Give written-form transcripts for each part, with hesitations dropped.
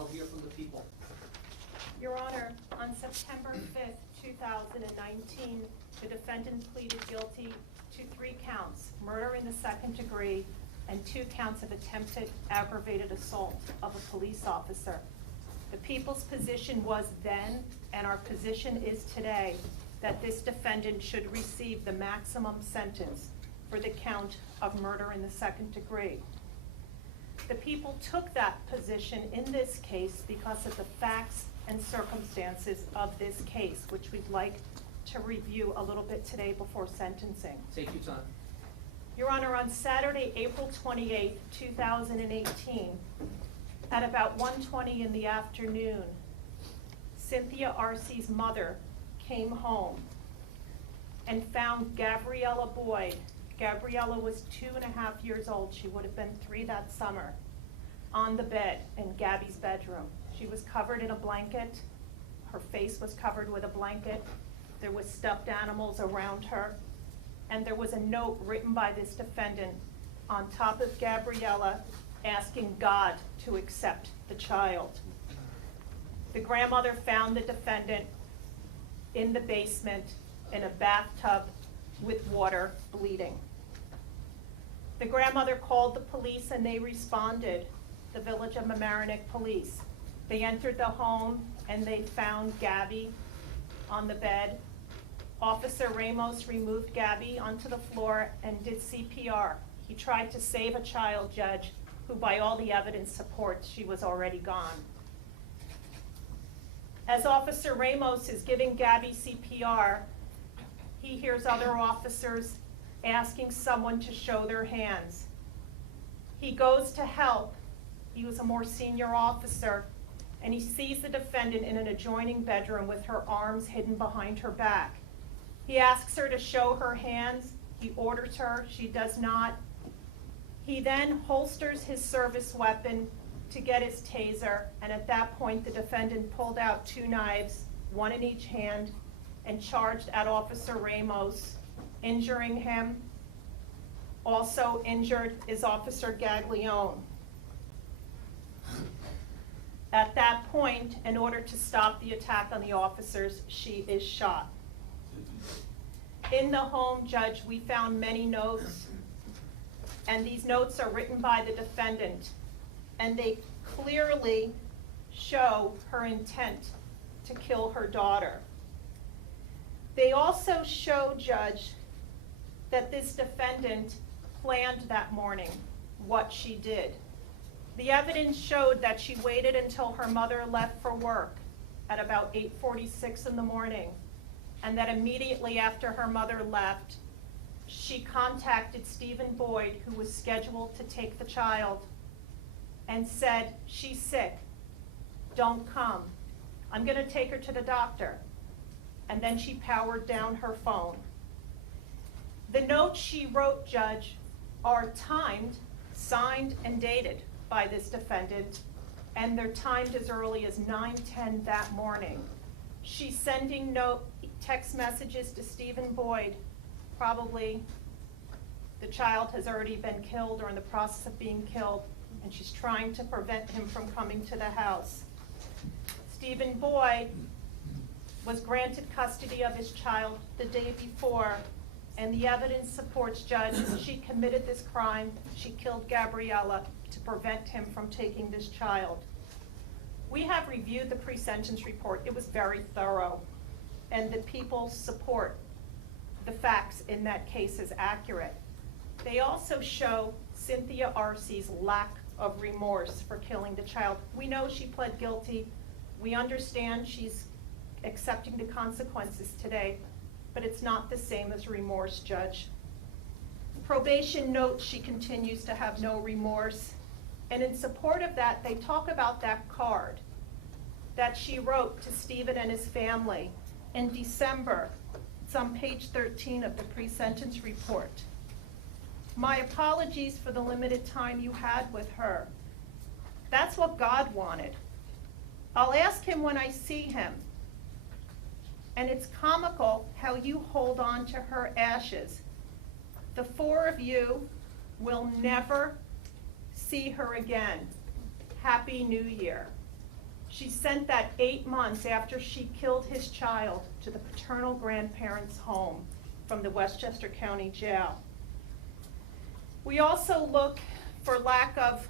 I'll hear from the people. Your Honor, on September 5th, 2019, the defendant pleaded guilty to 3 counts, murder in the second degree, and 2 counts of attempted aggravated assault of a police officer. The people's position was then, and our position is today, that this defendant should receive the maximum sentence for the count of murder in the second degree. The people took that position in this case because of the facts and circumstances of this case, which we'd like to review a little bit today before sentencing. Take your time. Your Honor, on Saturday, April 28th, 2018, at about 1:20 in the afternoon, Cynthia Arce's mother came home and found Gabriella Boyd. Gabriella was 2.5 years old. She would have been 3 that summer, on the bed in Gabby's bedroom. She was covered in a blanket. Her face was covered with a blanket. There was stuffed animals around her. And there was a note written by this defendant on top of Gabriella asking God to accept the child. The grandmother found the defendant in the basement in a bathtub with water, bleeding. The grandmother called the police and they responded, the Village of Mamaroneck police. They entered the home and they found Gabby on the bed. Officer Ramos removed Gabby onto the floor and did CPR. He tried to save a child, Judge, who by all the evidence supports she was already gone. As Officer Ramos is giving Gabby CPR, he hears other officers asking someone to show their hands. He goes to help. He was a more senior officer, and he sees the defendant in an adjoining bedroom with her arms hidden behind her back. He asks her to show her hands. He orders her. She does not. He then holsters his service weapon to get his taser, and at that point the defendant pulled out 2 knives, 1 in each hand, and charged at Officer Ramos, injuring him. Also injured is Officer Gaglione. At that point, in order to stop the attack on the officers, she is shot. In the home, Judge, we found many notes, and these notes are written by the defendant, and they clearly show her intent to kill her daughter. They also show, Judge, that this defendant planned that morning what she did. The evidence showed that she waited until her mother left for work at about 8:46 in the morning, and that immediately after her mother left, she contacted Stephen Boyd, who was scheduled to take the child, and said, "She's sick, don't come. I'm gonna take her to the doctor." And then she powered down her phone. The notes she wrote, Judge, are timed, signed, and dated by this defendant, and they're timed as early as 9:10 that morning. She's sending text messages to Stephen Boyd. Probably the child has already been killed or in the process of being killed, and she's trying to prevent him from coming to the house. Stephen Boyd was granted custody of his child the day before, and the evidence supports, Judge, she committed this crime. She killed Gabriella to prevent him from taking this child. We have reviewed the pre-sentence report. It was very thorough, and the people support the facts in that case as accurate. They also show Cynthia Arce's lack of remorse for killing the child. We know she pled guilty. We understand she's accepting the consequences today, but it's not the same as remorse, Judge. Probation notes she continues to have no remorse. And in support of that, they talk about that card that she wrote to Stephen and his family in December. It's on page 13 of the pre-sentence report. "My apologies for the limited time you had with her. That's what God wanted. I'll ask him when I see him. And it's comical how you hold on to her ashes. The 4 of you will never see her again. Happy New Year." She sent that 8 months after she killed his child to the paternal grandparents' home from the Westchester County Jail. We also look for lack of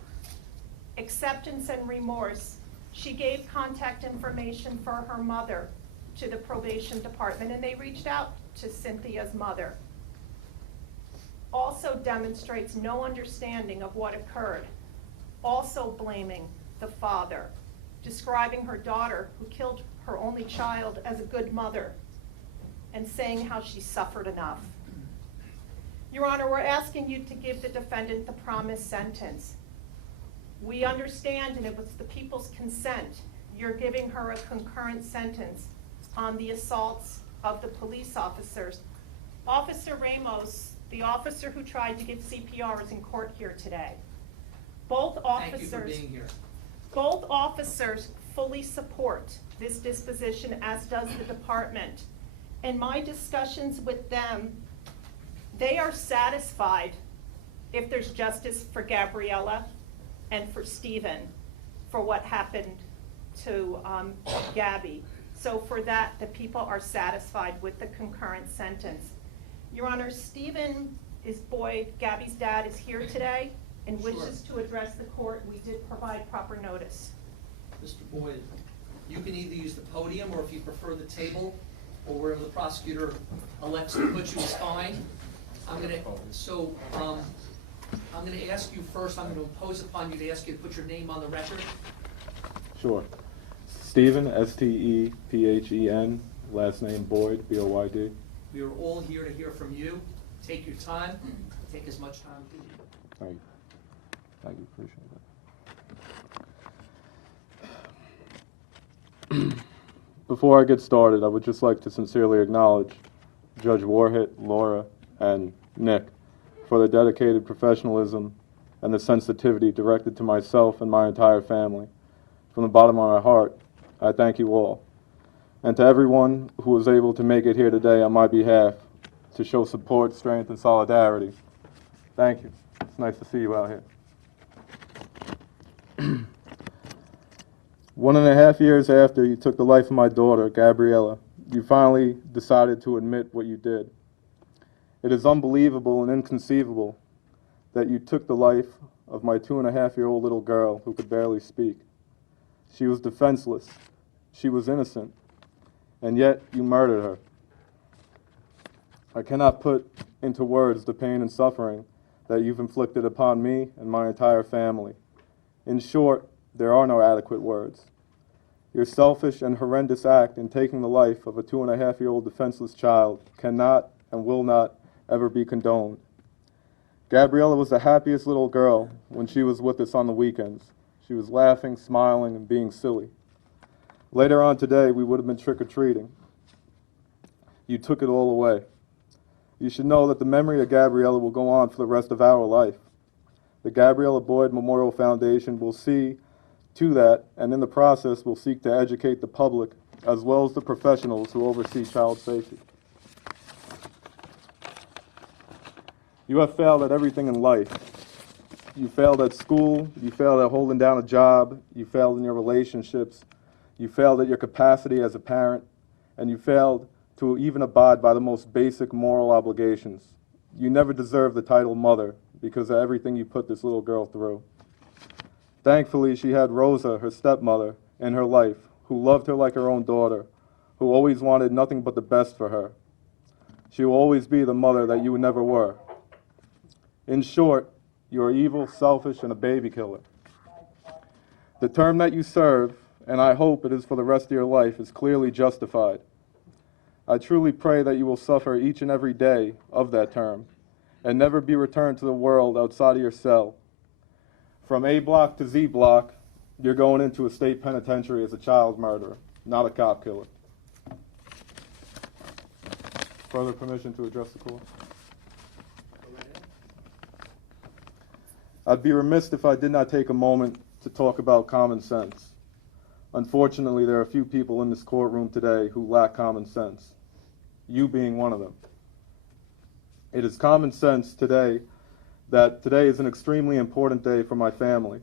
acceptance and remorse. She gave contact information for her mother to the probation department, and they reached out to Cynthia's mother. Also demonstrates no understanding of what occurred. Also blaming the father, describing her daughter, who killed her only child, as a good mother, and saying how she suffered enough. Your Honor, we're asking you to give the defendant the promised sentence. We understand, and it was the people's consent, you're giving her a concurrent sentence on the assaults of the police officers. Officer Ramos, the officer who tried to give CPR, is in court here today. Both officers, Thank you for being here. Both officers fully support this disposition, as does the department. In my discussions with them, they are satisfied if there's justice for Gabriella and for Stephen for what happened to Gabby. So for that, the people are satisfied with the concurrent sentence. Your Honor, Stephen Boyd, Gabby's dad, is here today and wishes to address the court. We did provide proper notice. Mr. Boyd, you can either use the podium, or if you prefer the table, or wherever the prosecutor elects to put you is fine. I'm gonna ask you first, I'm gonna impose upon you to ask you to put your name on the record. Sure. Stephen, S-T-E-P-H-E-N, last name Boyd, B-O-Y-D. We are all here to hear from you. Take your time. Take as much time as you need. Thank you. Thank you, appreciate that. Before I get started, I would just like to sincerely acknowledge Judge Warhit, Laura, and Nick for their dedicated professionalism and the sensitivity directed to myself and my entire family. From the bottom of my heart, I thank you all. And to everyone who was able to make it here today on my behalf to show support, strength, and solidarity, thank you. It's nice to see you out here. 1.5 years after you took the life of my daughter, Gabriella, you finally decided to admit what you did. It is unbelievable and inconceivable that you took the life of my 2.5-year-old little girl who could barely speak. She was defenseless. She was innocent. And yet you murdered her. I cannot put into words the pain and suffering that you've inflicted upon me and my entire family. In short, there are no adequate words. Your selfish and horrendous act in taking the life of a 2.5-year-old defenseless child cannot and will not ever be condoned. Gabriella was the happiest little girl when she was with us on the weekends. She was laughing, smiling, and being silly. Later on today, we would have been trick-or-treating. You took it all away. You should know that the memory of Gabriella will go on for the rest of our life. The Gabriella Boyd Memorial Foundation will see to that, and in the process will seek to educate the public as well as the professionals who oversee child safety. You have failed at everything in life. You failed at school, you failed at holding down a job, you failed in your relationships, you failed at your capacity as a parent, and you failed to even abide by the most basic moral obligations. You never deserved the title mother because of everything you put this little girl through. Thankfully, she had Rosa, her stepmother, in her life, who loved her like her own daughter, who always wanted nothing but the best for her. She will always be the mother that you never were. In short, you are evil, selfish, and a baby killer. The term that you serve, and I hope it is for the rest of your life, is clearly justified. I truly pray that you will suffer each and every day of that term and never be returned to the world outside of your cell. From A block to Z block, you're going into a state penitentiary as a child murderer, not a cop killer. Further permission to address the court? I'd be remiss if I did not take a moment to talk about common sense. Unfortunately, there are a few people in this courtroom today who lack common sense, you being one of them. It is common sense today that today is an extremely important day for my family.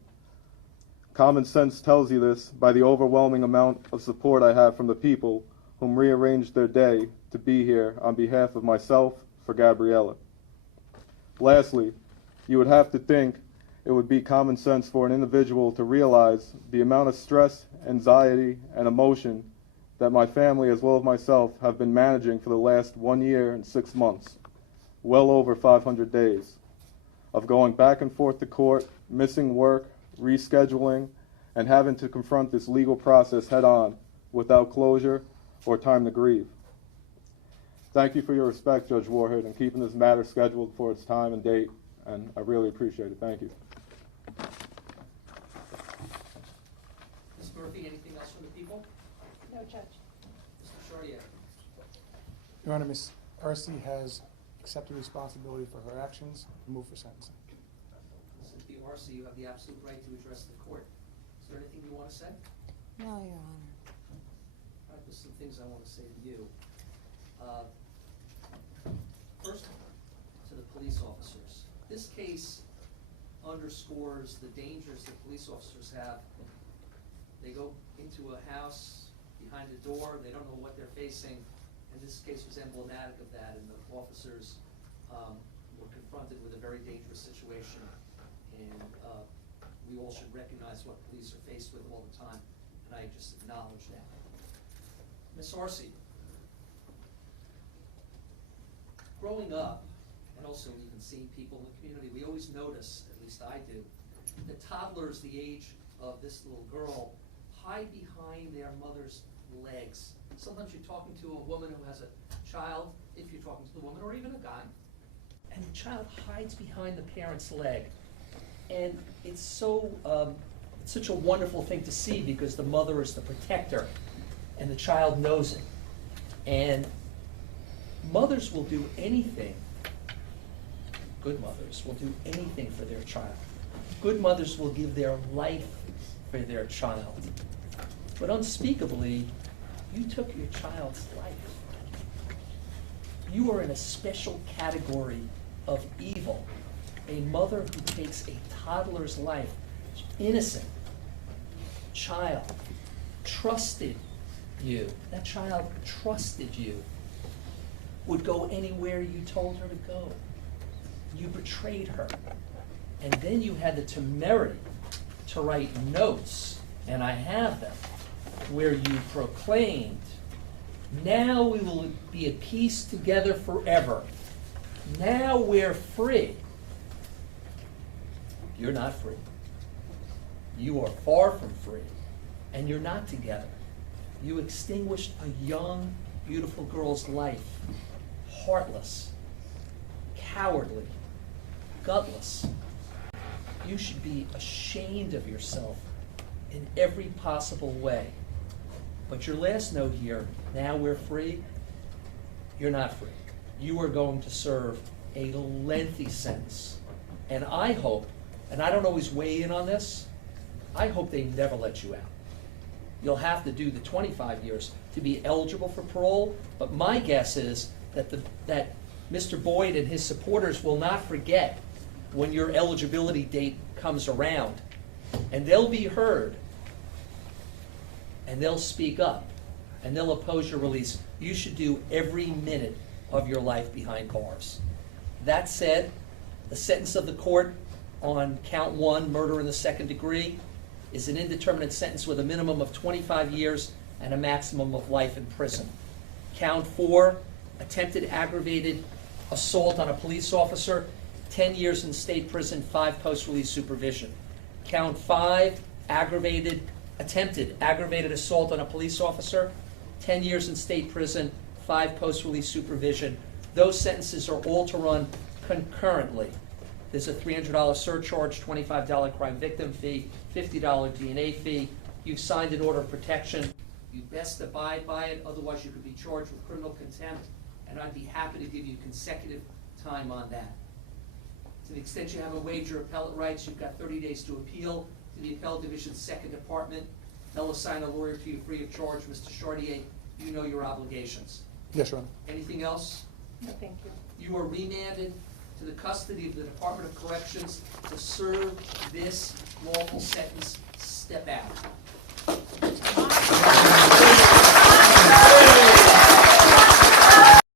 Common sense tells you this by the overwhelming amount of support I have from the people whom rearranged their day to be here on behalf of myself for Gabriella. Lastly, you would have to think it would be common sense for an individual to realize the amount of stress, anxiety, and emotion that my family as well as myself have been managing for the last 1 year and 6 months, well over 500 days, of going back and forth to court, missing work, rescheduling, and having to confront this legal process head on without closure or time to grieve. Thank you for your respect, Judge Warhead, and keeping this matter scheduled for its time and date, and I really appreciate it. Thank you. Ms. Murphy, anything else from the people? No, Judge. Mr. Chartier? Your Honor, Ms. Arce has accepted responsibility for her actions and moved for sentencing. Cynthia Arce, you have the absolute right to address the court. Is there anything you want to say? No, Your Honor. All right, there's some things I want to say to you. First, to the police officers. This case underscores the dangers that police officers have. They go into a house behind a door, they don't know what they're facing, and this case was emblematic of that, and the officers were confronted with a very dangerous situation, and we all should recognize what police are faced with all the time, and I just acknowledge that. Ms. Arce, growing up, and also even seeing people in the community, we always notice, at least I do, that toddlers the age of this little girl hide behind their mother's legs. Sometimes you're talking to a woman who has a child, if you're talking to the woman, or even a guy, and the child hides behind the parent's leg. And it's so, it's such a wonderful thing to see because the mother is the protector, and the child knows it. And mothers will do anything, good mothers will do anything for their child. Good mothers will give their life for their child. But unspeakably, you took your child's life. You are in a special category of evil. A mother who takes a toddler's life, innocent child, trusted you. That child trusted you, would go anywhere you told her to go. You betrayed her. And then you had the temerity to write notes, and I have them, where you proclaimed, now we will be at peace together forever. Now we're free. You're not free. You are far from free, and you're not together. You extinguished a young, beautiful girl's life, heartless, cowardly, gutless. You should be ashamed of yourself in every possible way. But your last note here, now we're free, you're not free. You are going to serve a lengthy sentence. And I hope, and I don't always weigh in on this, I hope they never let you out. You'll have to do the 25 years to be eligible for parole, but my guess is that Mr. Boyd and his supporters will not forget when your eligibility date comes around, and they'll be heard, and they'll speak up, and they'll oppose your release. You should do every minute of your life behind bars. That said, the sentence of the court on count 1, murder in the second degree, is an indeterminate sentence with a minimum of 25 years and a maximum of life in prison. Count 4, attempted aggravated assault on a police officer, 10 years in state prison, 5 post-release supervision. Count 5, attempted aggravated assault on a police officer, 10 years in state prison, 5 post-release supervision. Those sentences are all to run concurrently. There's a $300 surcharge, $25 crime victim fee, $50 DNA fee. You've signed an order of protection. You best abide by it, otherwise you could be charged with criminal contempt, and I'd be happy to give you consecutive time on that. To the extent you haven't waived your appellate rights, you've got 30 days to appeal to the Appellate Division's Second Department. They'll assign a lawyer to you free of charge. Mr. Chartier, you know your obligations. Yes, Your Honor. Anything else? No, thank you. You are remanded to the custody of the Department of Corrections to serve this lawful sentence step out.